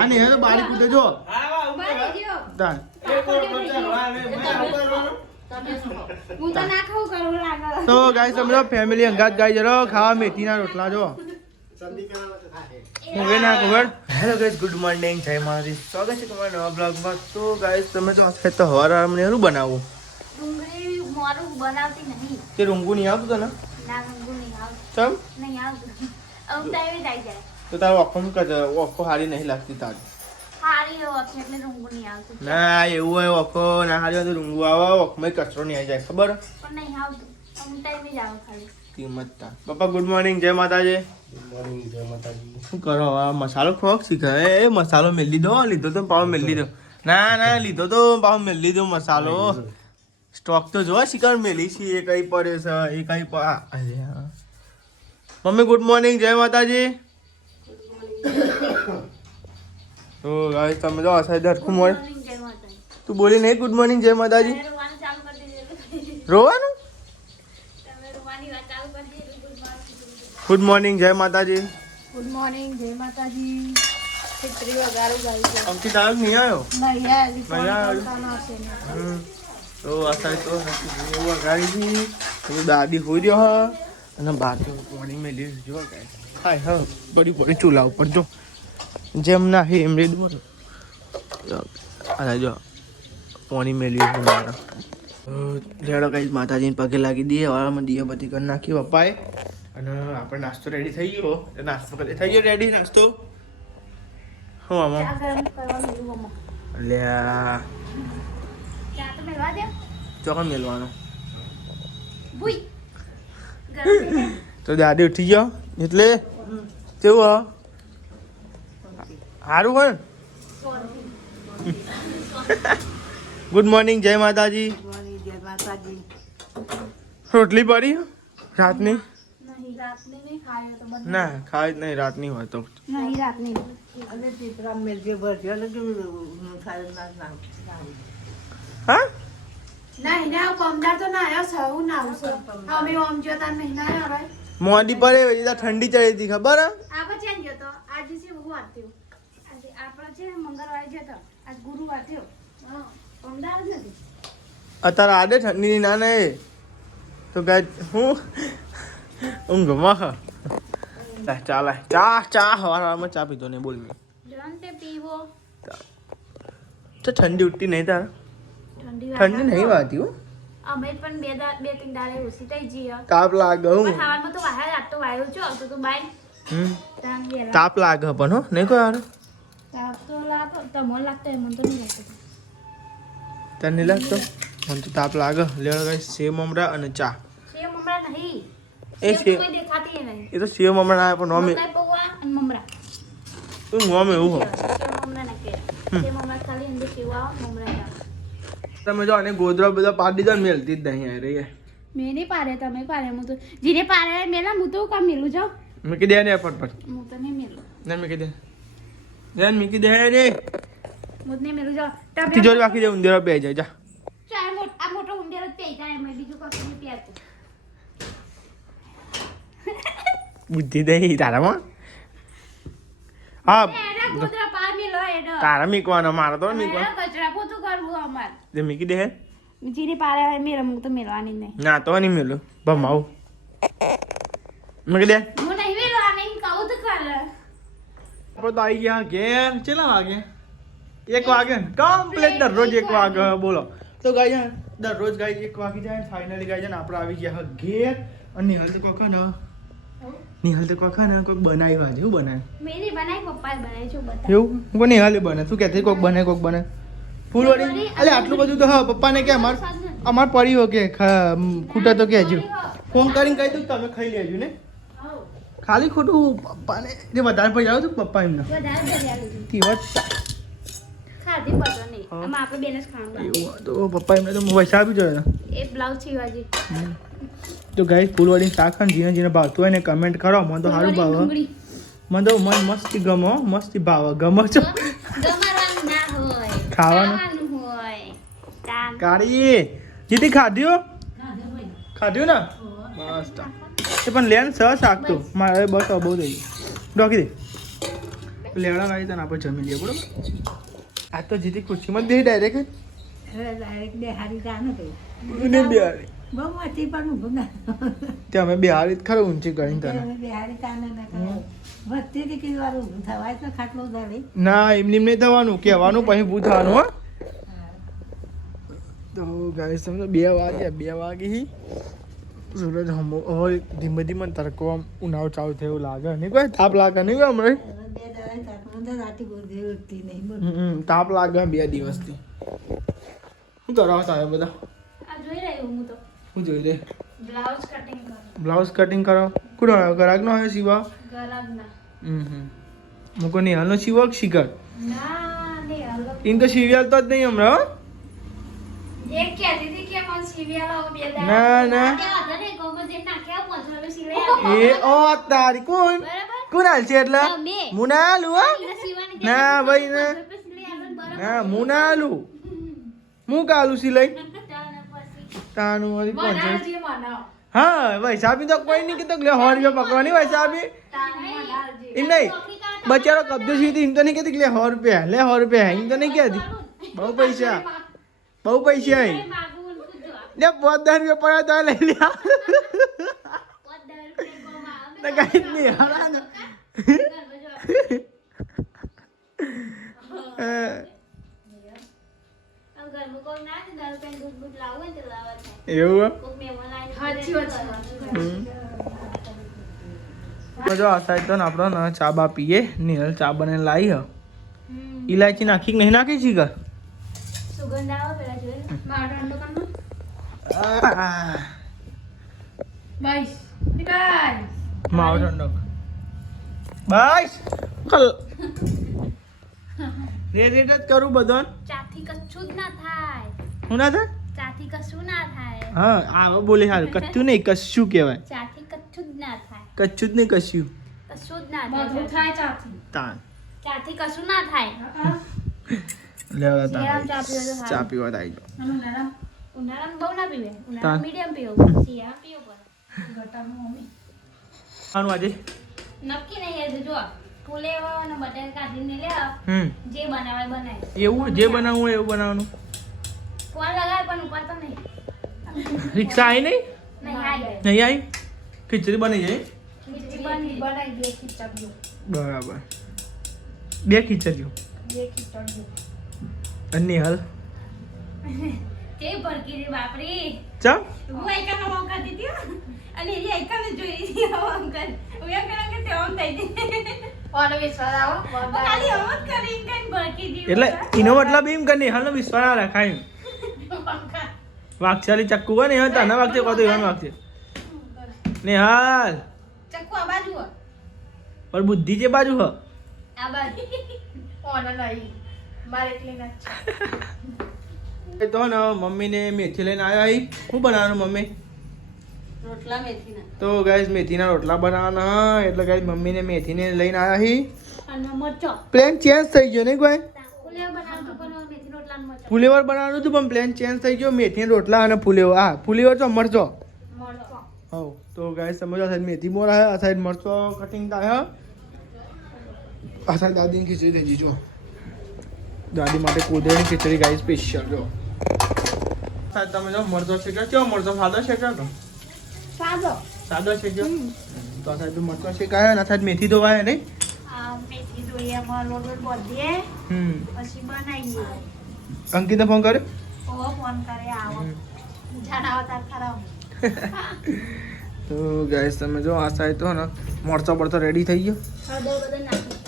આ ને તો બારી કૂદે જો તાન તો ગાઈસ સમજો ફેમિલી અંગાત ગાઈ જરો ખાવા મેથીના રોટલા જો હવે ના ખબર હેલો ગાઈસ ગુડ મોર્નિંગ જય માતાજી સ્વાગત છે તમારા નવા બ્લોગમાં તો ગાઈસ તમે જો આજે તો હવાર મને શું બનાવું ડુંગળી મોરું બનાવતી નહીં તે રૂંગુ નહીં આવતું તને ના રંગુ નહીં આવતું ચમ નહીં આવતું અવતારે જાય જાય તો તારો ઓખો હારી નહીં લાગતી તારી હારી વખત એટલે રંગુ નહીં આવતું ના એવું હોય ઓખો ના હારી હોય તો રૂંગુ આવે ઓખમાં કચરો નહીં આવી જાય ખબર પણ નહીં આવતું અવતારે જાવ ખાલી કિંમત તા પપ્પા ગુડ મોર્નિંગ જય માતાજી શું કરો આ મસાલો ખોક શીખે એ મસાલો મેલી દો લીધો તો પાવ મેલી દો ના લીધો તો પાવ મેલી દો મસાલો સ્ટોક તો જો શિકાર મેલી છે એ કઈ પડે છે એ કઈ મમ્મી ગુડ મોર્નિંગ જય માતાજી તો ગાઈસ તમે જો અસાઈ ધરખું મોય જય માતાજી તું બોલી નહીં ગુડ મોર્નિંગ જય માતાજી રોવાનું ચાલુ કરી દીધું રોવાનું તમે રોવાની વાત ચાલુ કરી દીધું ગુડ મોર્નિંગ જય માતાજી ગુડ મોર્નિંગ જય માતાજી છત્રી વગાડું ગાઈ છે અંકિત આવ્યો નહીં આવ્યો તો અસાઈ તો એવું વગાડી હતી દાદી હોઈ રહ્યો હા અને બહાર તો પાણી મેલી જો હાય હા પડી ચૂલા ઉપર જો જેમ ના હે એમ રેડ બોલો અરે જો પાણી મેલી મારા લેડો કઈ માતાજીને પગે લાગી દઈએ વાળામાં દીએ બધી કરી નાખી પપ્પાએ અને આપણે નાસ્તો રેડી થઈ ગયો નાસ્તો કરી થઈ ગયો રેડી નાસ્તો શું આમાં અલ્યા ચા તો મેળવા દે ચોકન મેલવાનો ભૂઈ તો દાદી ઉઠી ગયો એટલે કેવું હા સારું હોય ગુડ મોર્નિંગ જય માતાજી રોટલી પડી રાતની નહીં રાતની નહીં ખાયો તો બધું ના ખાય જ નહીં રાતની હોય તો નહીં રાતની હા નહીં ના પમદાર તો ના આવ્યો સૌ ના આવશે અમે ઓમ જો તાર મહિના આવ્યો રે મોડી પડે એટલે ઠંડી ચડી હતી ખબર હે આપણે ચેન્જ ગયો તો આજે છે ગુરુવાર થયો આજે આપણે છે મંગળવારે જતો આજ ગુરુવાર થયો હા પમદાર જ નથી અત્યારે આડે ઠંડી ના ને તો ગાય હું ઊંઘમાં હા ચાલે ચા હવારમાં ચા પીધો ને બોલ જન તે પીવો તો ઠંડી ઉઠતી નહીં તારા ઠંડી નહીં વાતી હો અમે પણ બે ત્રણ દાડે ઓછી થઈ જઈએ તાપ લાગે હું ખાવામાં તો વાહે આટલો વાયો છો આવતો તો બાય તાન વેરા તાપ લાગે પણ હો નહીં કોઈ યાર તાપ તો લાગો તમને લાગતો હોય મને તો નહીં લાગતો તને નહીં લાગતો મને તો તાપ લાગે લેવા ગાય સેવ મમરા અને ચા સેવ મમરા નહીં એ સેવ કોઈ દેખાતી નહીં એ તો સેવ મમરા આવે પણ નોમે મકાઈ પૌવા અને મમરા તું નોમે એવું હો સેવ મમરા ના કે સેવ મમરા ખાલી અંદર સેવા મમરા ના તમે જો અને ગોદરા બધા પાડી દો મેલતી જ નહીં આ રહી મેં નહીં પાડે તમે પાડે હું તો જીને પાડે મેલા હું તો કામ મેલું જાઉં મૂકી દે ને ફટફટ હું તો નહીં મેલું ના મૂકી દે જાન મૂકી દે રે હું તો નહીં મેલું જાઉં તિજોરી વાકી દે ઉંદેરો બે જાય જા આ મોટો ઉંદેરો જ પેઈ જાય એમાં બીજું કશું નહીં પહેરતું બુદ્ધિ દે તારામાં હા એના ગોદરા પાર મેલો એનો તારા મીકવાનો મારો તો મીકવાનો એના કચરા પોતું કરવું અમાર જે મૂકી દે હે જીને પાડે મેરા હું તો મેલવાની જ નહીં ના તો નહીં મેલું ભમાવું મૂકી દે હું નહીં મેલવાની કહું તો કર આપણે તો આવી ગયા ઘેર કેટલા વાગે 1 વાગે કમ્પ્લીટ દરરોજ 1 વાગે બોલો તો ગાય દરરોજ ગાય 1 વાગી જાય ફાઇનલી ગાય ને આપણે આવી ગયા ઘેર અને નિહાલ તો કોક ને કોક બનાવ્યું આજે શું બનાવ્યું મેરી બનાવી પપ્પાએ બનાવી છો બતા એવું હું નિહાલે બને શું કહેતી કોક બને ફૂલવાળી અલે આટલું બધું તો હા પપ્પાને કે અમાર પડ્યું કે ખૂટા તો કહેજો ફોન કરીને કહી દઉં તમે ખાઈ લેજો ને ખાલી ખોટું પપ્પાને જે વધારે પડી જાવ તો પપ્પા એમને વધારે ભર્યા કેવત ખાધી બધો નહીં આમાં આપણે બેને જ ખાવાનું એવું તો પપ્પા એમને તો પૈસા આપી જોઈએ એ બ્લાઉઝ સીવાજી તો ગાઈસ ફૂલવાળી શાક અને જેને ભાવતું હોય ને કમેન્ટ કરો મને તો સારું ભાવે મને તો મસ્તી ગમો મસ્તી ભાવે ગમો છો ગમાવાનું ના હોય ખાવાનું હોય તાન કાળી જીતી ખાધ્યું ને બસ એ પણ લેન સહ શાક તો મારે બસ બહુ થઈ ગયું ડોકી દે લેવડા લાવી તને આપણે જમી લઈએ બરોબર. આ તો જીતી ખુશીમાં જ બે ડાયરેક્ટ ને બિહારી તે અમે બિહારી જ ખરું ઊંચી કરીને તને ના એમની નહીં થવાનું કહેવાનું પછી ઊભું થવાનું હો. તો ગાઈસ તમે 2 વાગે સૂરજ હવે ધીમે ધીમે તડકો આમ ઉનાળો ચાલુ થયો એવું લાગે નહીં કોઈ તાપ લાગે નહીં કોઈ હમણાં તાપ લાગે 2 દિવસથી. શું કરો તારે બધા? શું જોઈ રે? બ્લાઉઝ કટિંગ કરો. કોણ આવ્યો? ગરાગ નો આવ્યો સીવા? મૂકો નિહાલનો સીવો શીખર ઇન તો સીવ્યાલ તો જ નહીં હમણાં. ના ના એ ઓ તારી કોણ હાલ છે એટલે હું ના હાલું હો. ના ભાઈ ના હું ના હાલું. હું કાલું સિલાઈ તાનું વાળી કોણ છે? હા વૈસાબી તો કોઈ નહીં કીધું લે 100 રૂપિયા પકડવાની વૈસાબી એમ નહીં બચારો કબજો સીધી એમ તો નહીં કહેતી લે 100 રૂપિયા લે 100 રૂપિયા એમ તો નહીં કહેતી. બહુ પૈસા લે 10 રૂપિયા પડ્યા તો લઈ લ્યા કઈ નહીં હારા ને એવું જો આ સાઈડ તો આપણે ચા બા પીએ. નિહલ ચા બનાવીને લાવી હ ઇલાયચી નાખી નહીં નાખી છી કર સુગંધ આવે પેલા જોઈ માવો ઠંડો બસ કલ રેડ જ કરું બધો. ચાથી કચ્છું જ ના થાય. હું ના થાય? ચાથી કશું ના થાય. હા આવો બોલે સારું કચ્છું નહીં કશું કહેવાય. ચાથી કચ્છું જ ના થાય. કચ્છું જ નહીં કશું કશું જ ના થાય. ચાથી તાન ચાથી કશું ના થાય. લેવા ચા પીવા આવી જાઓ. ઉનાળામાં બહુ ના પીવે. ઉનાળામાં મીડિયમ પીવું. શિયાળા પીવું પડે. ગટાનું મમ્મી આનું આજે નક્કી નહીં હજુ જો ફૂલેવો અને બટાકા કાઢીને લેવા જે બનાવે બનાય. એવું જે બનાવવું હોય એવું બનાવવાનું. ફોન લગાવે પણ ઉપાડતો નહીં. રિક્ષા આવી નહીં? નહીં આવી. નહીં આવી? ખીચડી બની જાય? ખીચડી બનાવી 2 ખીચડીઓ. બરાબર 2 ખીચડીઓ. 2 ખીચડીઓ. અને હાલ તે ભરકી રે બાપરી. ચા હું આઈકાનો વાવ કરી દીધી અને એ આઈકાને જોઈ રહી આમ કર. હું એમ કરા કે તે આમ થઈ દી. ઓનો વિશ્વાસ આવો. ખાલી આમ જ કરી કઈ ભરકી દી. એટલે એનો મતલબ એમ કે નિહાલનો વિશ્વાસ ના રાખાય. વાક્ષાલી ચક્કુ હોય ને હવે તને વાગશે કહો તો એવાનું વાગશે. નિહાલ ચક્કુ આ બાજુ હો. પણ બુદ્ધિ જે બાજુ હ આ બાજુ. ઓનો નહીં. મારે એટલી નથી. તો ને મમ્મીને મેથી લઈને આવ્યા અહીં. શું બનાવવાનું મમ્મી? રોટલા મેથીના. તો ગાઈસ મેથીના રોટલા બનાવવાના એટલે ગાઈસ મમ્મીને મેથીને લઈને આવ્યા અહીં. અને મરચો. પ્લાન ચેન્જ થઈ ગયો નહીં કોઈ? ફુલેવર બનાવતો પણ મેથી રોટલા અને મરચો. ફુલેવર બનાવવાનું હતું પણ પ્લાન ચેન્જ થઈ ગયો. મેથીના રોટલા અને ફુલેવર. હા ફુલેવર તો મરચો. મરચો. હા તો ગાઈસ સમજો આ સાઈડ મેથી મોર આવ્યા આ સાઈડ મરચો કટિંગ થાય આ સાઈડ દાદીની ખીચડી થઈ ગઈ જો. દાદી માટે કોદળની ખીચડી ગાઈસ સ્પેશિયલ જો. સાહેબ તમે જો મરચો શેક્યો કેવો મરચો સાદો શેક્યો તો? સાદો શેક્યો તો આ સાઈડ મરચો શેકાયો અને આ સાઈડ મેથી ધોવાય નહીં. આ મેથી જોઈએ એમાં લોટ બોલીએ પછી બનાવીએ. અંકિતને ફોન કર્યો? ઓ ફોન કરે આવો જણાવો તાર ખરાબ. તો ગાઈસ તમે જો આ સાઈડ તો ને મરચો પડતો રેડી થઈ ગયો. હળદર બદર નાખી.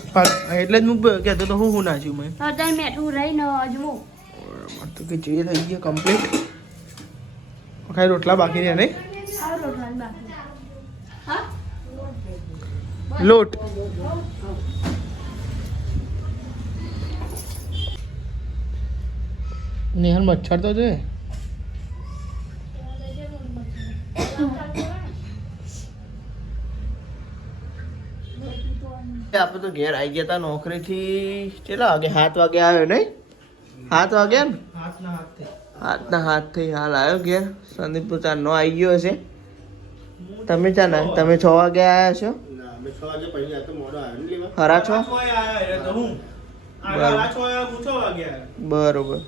એટલે જ હું કહેતો તો હું નાખ્યું મેં. હળદર મીઠું રહીને અજમો. તો ખીચડી થઈ ગઈ કમ્પ્લીટ. ખાલી રોટલા બાકી રહ્યા નહીં? આ રોટલા બાકી. હા લોટ નિહાલ મચ્છર તો છે. આપણે તો ઘેર આવી ગયા હતા નોકરીથી. કેટલા વાગે? 7 વાગે આવ્યો નહીં? 7 વાગ્યા ને? 7 થઈ હાલ આવ્યો ઘેર. સંદીપ તો 4 નો આવી ગયો હશે. તમે 4 ના? તમે 6 વાગે આવ્યા છો? ના, 6 વાગે પહેલા તો મોડો આવ્યો ને લેવા. હરા છો બરોબર.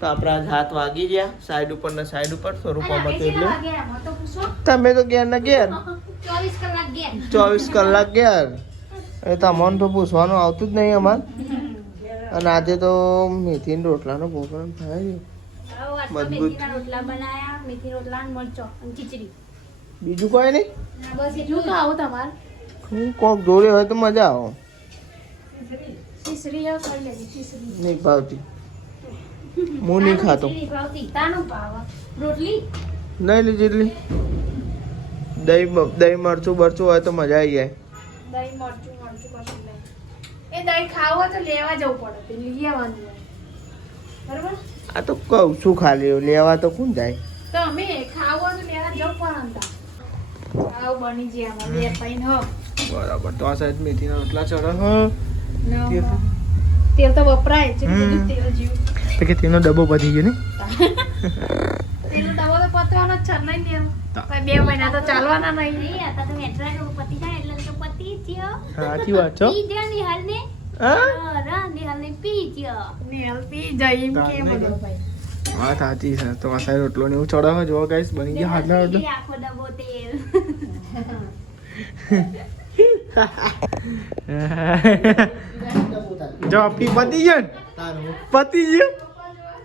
તો આપણા હાથ વાગી ગયા સાઈડ ઉપર ને સાઈડ ઉપર થોડું કોમ હતું એટલે તમે તો ઘેર ને ઘેર 24 કલાક ઘેર. એ તમને તો પૂછવાનું આવતું જ નહીં અમારે. અને આજે તો મેથીના રોટલાનો પ્રોગ્રામ થાય છે મજબૂત. રોટલા બનાયા, મેથી રોટલા અને મરચો અને ખીચડી. બીજું કોઈ નહીં. બસ એટલું તો આવું તમારે. કોક જોડે હોય તો મજા આવે. ખીચડી ખાઈ લેજો ખીચડી. નહીં ભાવતી. હું નહીં ખાતો. રોટલી નહીં લીધેલી. દહીં મરચું બરચું હોય તો મજા આવી જાય. દહીં મરચું કશું નહીં. એ દહીં ખાવો તો લેવા જવું પડે પેલી લઈ આવવાનું બરાબર. આ તો કહું છું ખાલી લેવા તો કોણ જાય. તો અમે ખાવો તો લેવા જવું પડે. આવ બની જાય અમારે બે પૈન હો. બરાબર. તો આ સાઈડ મેથીના રોટલા ચડે હ. તેલ તો વપરાય છે બધું તેલ જેવું. તો કે તેનો ડબ્બો પતી ગયો ને. તેનો ડબ્બો તો પતવાનો જ છે નહીં તેલ. ભાઈ 2 મહિના તો ચાલવાના નહીં. आता તો મેટ્રા નો પતી જાય એટલે તો પતી ગયો. સાચી વાત છે. પી ગયા નિહાલ ને. હા નિહાલ ને પી ગયો. નિહાલ પી જાય એમ કે બધો ભાઈ. હા સાચી છે. તો આ સાઈડ રોટલો ને એવું ચડાવે જો ગાઈસ બની ગયા હાથના રોટલો. આખો ડબ્બો તેલ. જો આપી પતી ગયો ને. પતી ગયો.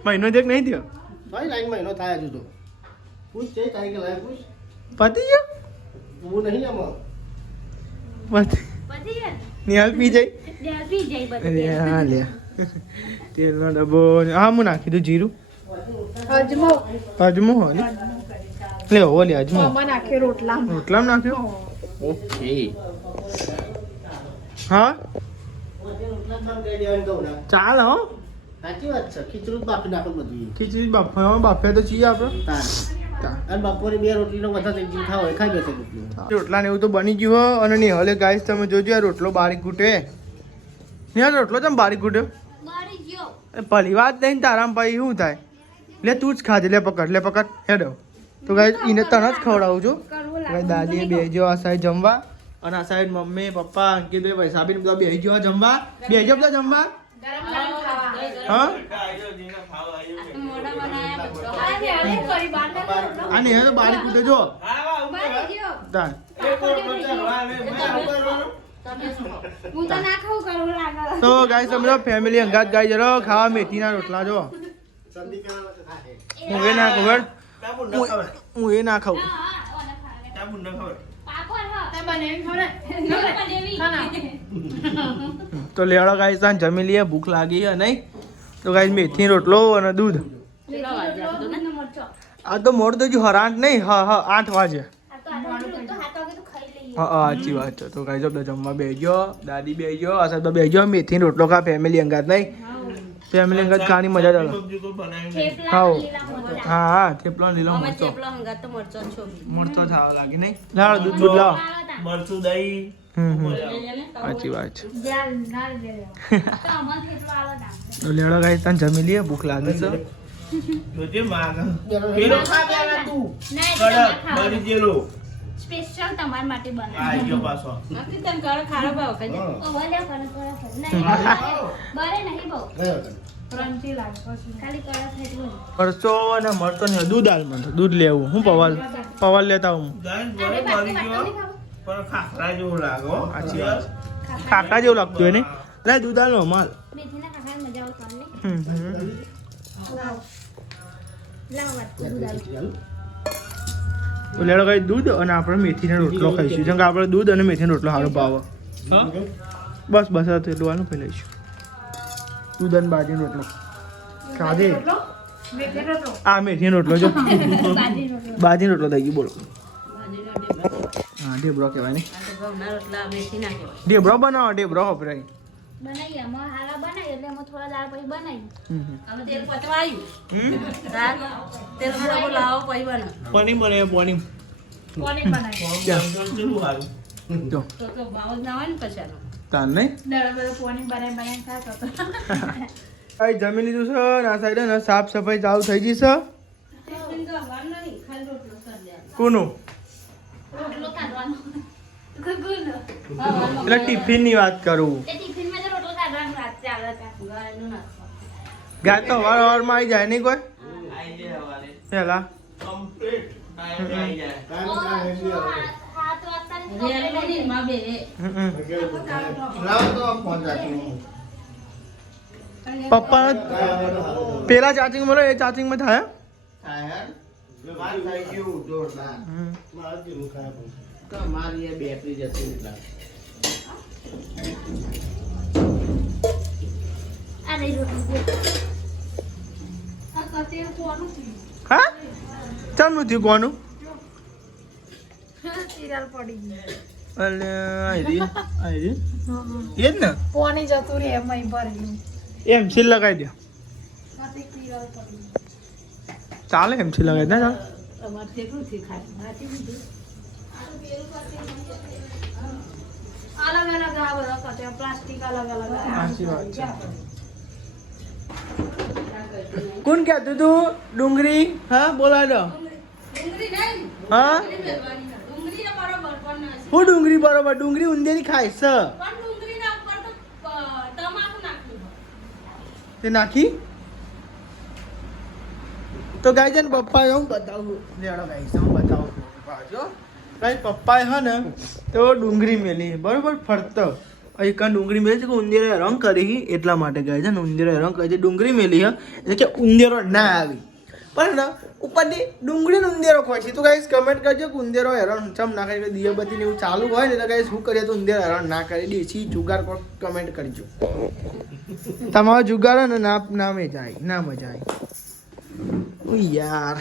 મહિનો જેક નહીં થયો. ભાઈ લાઈન મહિનો થાય હજુ તો પૂછ છે તારીખે લાય પૂછ પતી ગયો. હું નહીં આમાં પતી પતી ગયા. નિહાલ પી જાય. નિહાલ પી જાય બધું. અરે હા લે તેલનો ડબ્બો હા હું નાખી દઉં જીરું અજમો અજમો હો ને લે હો લે અજમો મામા નાખ્યો રોટલા. રોટલામાં નાખ્યો. ઓકે હા ચાલ હો. સાચી વાત છે ખીચડું જ બાફી નાખો બધું ખીચડી બાફે તો છીએ આપણે. અને બપોરે 2 રોટલીનો વધારે ચીજ ખાવ હોય ખાઈ બેસે રોટલી. રોટલા ને એવું તો બની ગયું હો. અને નિહાલે ગાઈસ તમે જોજો આ રોટલો બારીક કૂટે. નિહાલ રોટલો તમે બારીક કૂટ્યો. મારી ગયો. ભલી વાત નહીં તારામ ભાઈ શું થાય. લે તું જ ખાજે. લે પકડ હેડો. તો ગાઈસ એને તને જ ખવડાવું છું. ગાઈસ દાદી બેહજો આ સાઈડ જમવા. અને આ સાઈડ મમ્મી પપ્પા અંકિતભાઈ વૈસાબીન બધા બેહજો આ જમવા. બેહજો બધા જમવા. ગરમ ગરમ ખાવા. હા મોઢા બનાયા બધો. અરે કરી બાર ના રોટલો. આ નિહાલ તો બારીક કૂટે જો. મારી ગયો. તાર હું તો ના ખાઉં કરું લાગે. તો ગાઈસ અમે તો ફેમિલી અંગાત ગાઈ જરો ખાવા મેથીના રોટલા જો. હું એ ના ખબર. હું એ ના ખાઉં. તો લેડો ગાઈસ તાન જમી લઈએ. ભૂખ લાગી છે નહીં. તો ગાઈસ મેથી રોટલો અને દૂધ. આ તો મોડું તો હજુ હરાંટ નહીં. હા 8 વાગે. હા સાચી વાત છે. તો ગાઈસ આપણે જમવા બેસજો. દાદી બેસજો. આ સાહેબ બેસજો. મેથી રોટલો ખા ફેમિલી અંગાત નહીં. ફેમિલી અંગાત ખાવાની મજા જ અલગ. હા થેપલો લીલો મરચો મરચો ખાવા લાગી નહીં. લાવો દૂધ લાવો. મરચું દહીં સાચી વાત છે. તો લેડો ગાઈસ તાન જમી લઈએ. ભૂખ લાગે છે. જોજે માગ પેલો ખા દેલા તું કડક બની જેલો સ્પેશિયલ તમારા માટે બનાવ્યો. આ ગયો પાછો નથી તને કરો ખારો ભાવ કજે. ઓ ભલે કરો નહીં બરે નહીં બહુ ક્રન્ચી લાગે ખાલી કડક થઈ મરચો અને મરચો ને દૂધ આલમાં દૂધ લેવું. હું પવાલ લેતા હું. ગાઈસ બરે મરી ગયો પણ ખાખરા જેવું લાગો સાચી વાત. ખાટા જેવું લાગતું હોય ને. લે દૂધ આલો માલ. મેથીના ખાખરા મજા આવતો ને. તો લેડો ગાઈસ દૂધ અને આપણે મેથીનો રોટલો ખાઈશું. જેમ કે આપણે દૂધ અને મેથીનો રોટલો સારો ભાવે. બસ એટલું આનું ખાઈ લઈશું. દૂધ અને બાજરીનો રોટલો ખાધે. આ મેથીનો રોટલો જો. બાજરીનો રોટલો થઈ ગયો બોલો. હા ઢેબરો કહેવાય ને. ઢેબરો બનાવો. ઢેબરો વપરાય. બનાવી અમાર હારા બનાવી એટલે અમે થોડા દાળ પછી બનાવી. હવે તેલ પતવા આવ્યું. તેલ બરાબર લાવો પછી બનાવ. પનીર બને પનીર. કોને બનાવી? જો તો ભાવ જ ના હોય ને પછી આનો. તાન નહીં. દાળ બધું કોની બનાવી ખાતો તો. ભાઈ જમી લીધું છે. આ સાઈડ ને સાફ સફાઈ ચાલુ થઈ ગઈ છે. ટિફિન તો હવાર નહીં ખાલી રોટલો કરી દેવાનો. કોનું રોટલો કાઢવાનો. એટલે ટિફિન ની વાત કરું ગાય તો વાર માં આવી જાય નહીં કોઈ આઈ જાય હવારે પેલા કમ્પ્લીટ ટાઈમ આવી જાય પપ્પા પેલા ચાર્જિંગ મળે એ ચાર્જિંગ માં થાય વાત થઈ ગયું જોરદાર મારી એ બેટરી જતી એટલા હા ચાલ નથી કોનું અલે આઈ એ જ ને પોની જતું રે એમાં ભરેલું એમ સીલ લગાવી દો ચાલે એમ સીલ લગાવી દે ચાલ અલગ અલગ આ બધા કચરા પ્લાસ્ટિક અલગ અલગ સાચી વાત છે કોણ કહેતું તું ડુંગળી હા બોલાય દો હા હું ડુંગળી બરોબર ડુંગળી ઊંધેરી ખાય છે તે નાખી તો ગાય છે ને પપ્પા હું બતાવું લેડો ગાય હું બતાવું જો ગાય પપ્પાએ હે ને તો ડુંગળી મેલી બરોબર ફરતો અહીં કાં ડુંગળી મેલી છે કે ઉંદેરો રંગ કરી એટલા માટે ગાય છે ને ઉંદેરો રંગ કરી છે ડુંગળી મેલી હે એટલે કે ઉંદેરો ના આવી પણ ને ઉપરથી ડુંગળીનો ઉંદેરો ખોય છે તો ગાઈસ કમેન્ટ કરજો કે ઉંદેરો હેરાન ચમ ના કરે દિયાબત્તી ને એવું ચાલુ હોય ને તો ગાઈસ શું કરીએ તો ઉંદેરો હેરાન ના કરે દેશી જુગાર કમેન્ટ કરજો તમારો જુગાર ને ના મજા આવી ઓ યાર